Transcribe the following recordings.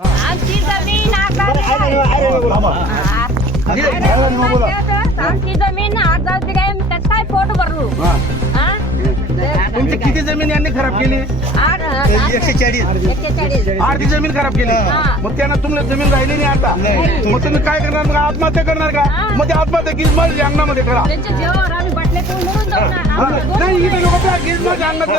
आमची जमीन आठ आमची जमीन आठ काय पोट भरू? हा? तुमची किती जमीन यांनी खराब केली? आठ एकशे चाळीस. चाळीस. अर्धी जमीन खराब केली. मग त्यांना तुम्हाला जमीन राहिली नाही आता. मग तुम्ही काय करणार? मग आत्महत्या करणार का. मग ते आत्महत्या गिजमाल अंगणामध्ये करा. नाही इथे मुलं लोक.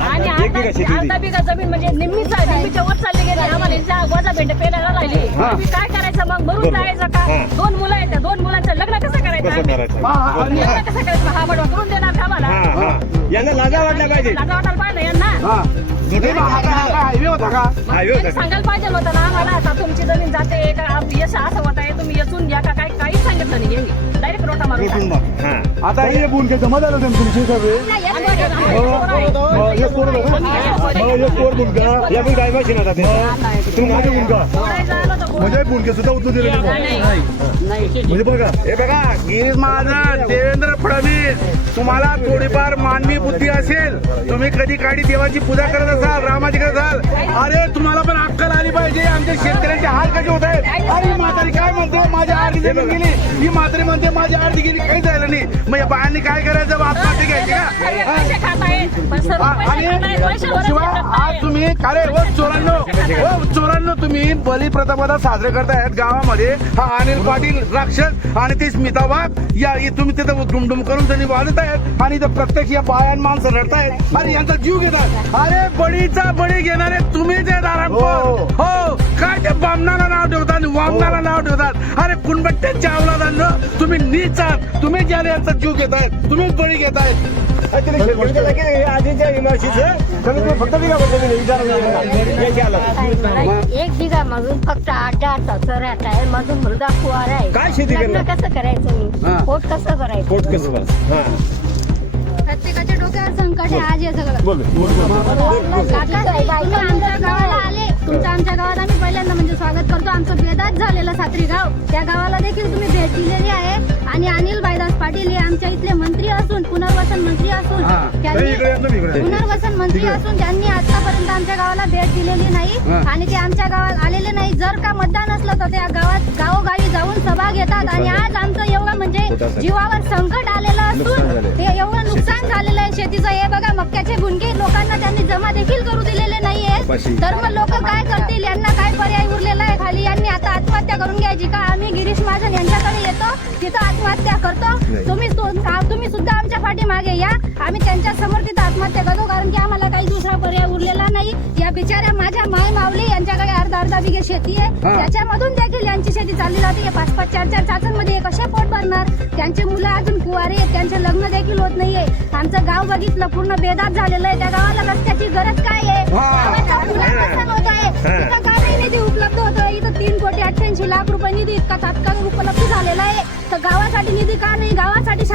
आणि अर्धा बिघा जमीन म्हणजे निम्मीच निम्मीच्या वर चालली गेली आम्हाला यांच्या वजा भेंड पेलायला लागली. आम्ही काय करायचं मग मरून जायचं का दोन मुलं आहेत दोन मुलांचं लग्न कसं करायचं आम्ही? हा, आणि- लग्न कसं करायचं बडवा करून देणार का आम्हाला यांना लाजा वाटल्या पाहिजे लाजा वाटायला पाहिजे यांना हायवे होता का त्यांनी सांगायला पाहिजे होतं ना आम्हाला आता तुमची जमीन जाते का यश असं होत आहे तुम्ही येचून घ्या का काही काहीच सांगितलं नाही यांनी मारून टाकला. आता हे बुनके जमा झालं होतं तुमची सगळे? पोरं बुनका या पण काय माहिती ना तुम्ही माझे तर म्हणजे बुनके सुद्धा उचलून दिले नाही. नाही. म्हणजे बघा. हे बघा गिरीश महाजन देवेंद्र फडणवीस तुम्हाला थोडीफार मानवी बुद्धी असेल. तुम्ही कधी काळी देवाची पूजा करत असाल रामाची करत असाल अरे तुम्हाला पण अक्कल आली पाहिजे. आमच्या शेतकऱ्यांचे हाल कसे होत आहेत? अरे म्हातारी काय म्हणते? माझी अर्धी जमीन गेली. ही म्हातारी म्हणते माझी अर्धी गेली काही झालं नाही. मग या बायांनी काय करायचं? बा, आणि शिवाय आज तुम्ही अरे हो चोरांनो हो चोरांनो तुम्ही बलिप्रतिपदा साजरे करतायत गावामध्ये हा अनिल पाटील राक्षस आणि ती स्मिता वाघ या तुम्ही तिथं डुमडुम करून त्यांनी वाजत आहेत आणि इथं प्रत्यक्ष या बायान माणसं रडतायत आणि यांचा जीव घेतात अरे बळीचा बळी घेणारे तुम्ही जे आरामखोर हो काय ते बामणाला नाव ठेवतात वामनाला नाव ठेवतात अरे कुणबट्टे चावला तुम्ही नीच आहात. तुम्ही ज्याने यांचा जीव घेतायत तुम्हीच बळी आधीच्या इमारतीचं फक्त बिघा एक बिघा मधून फक्त आठ आठ चऱ्यात आहे. मधून मृदा फुवार आहे. काय शेती? कसं करायचं मी? हा. पोट कसं करायचं पोट कसं हा. प्रत्येकाच्या डोक्यावर संकट आहे. आज हे सगळं तुम्ही आमच्या गावात आम्ही पहिल्यांदा म्हणजे स्वागत करतो. आमचं बेदात झालेलं सात्री गाव. त्या गावाला देखील पुनर्वसन मंत्री असून हा. त्यांनी इकडे इकडे पुनर्वसन मंत्री असून त्यांनी आतापर्यंत आमच्या गावाला भेट दिलेली नाही हा. आणि ते आमच्या गावात आलेले नाही. जर का मतदान असलं तर त्या गावात गावोगावी जाऊन सभा घेतात आणि आज आमचं एवढं म्हणजे जीवावर संकट आलेलं असून हे एवढं नुकसान झालेलं आहे. शेतीचं हे बघा मक्याचे गुणगे लोकांना त्यांनी जमा देखील करू दिलेले नाहीये. तर मग लोक काय करतील? यांना काय पर्याय उरलेला आहे? खाली यांनी आता आत्महत्या करून घ्यायची का? आम्ही गिरीश महाजन येतो तिथं आत्महत्या करतो. तुम्ही तुम्ही सुद्धा आमच्या पाठीमागे या. आम्ही त्यांच्यासमोर तिथं आत्महत्या करतो कारण की आम्हाला काही दुसरा पर्याय उरलेला नाही. या बिचाऱ्या माझ्या माय माऊली यांच्याकडे अर्धा अर्धा बिघे शेती आहे. त्याच्यामधून देखील यांची शेती चालली जाते. हे पाच पाच चार चार चाचांमध्ये कसे पोट भरणार? त्यांचे मुलं अजून कुवारे आहेत. त्यांचे लग्न देखील होत नाहीये. आमचं गाव बघितलं पूर्ण बेदात झालेलं आहे. त्या गावाला रस्त्याची गरज काय आहे? उपलब्ध लाख रुपये निधी इतका तात्काळ उपलब्ध झालेला आहे. तर गावासाठी निधी का नाही? गावासाठी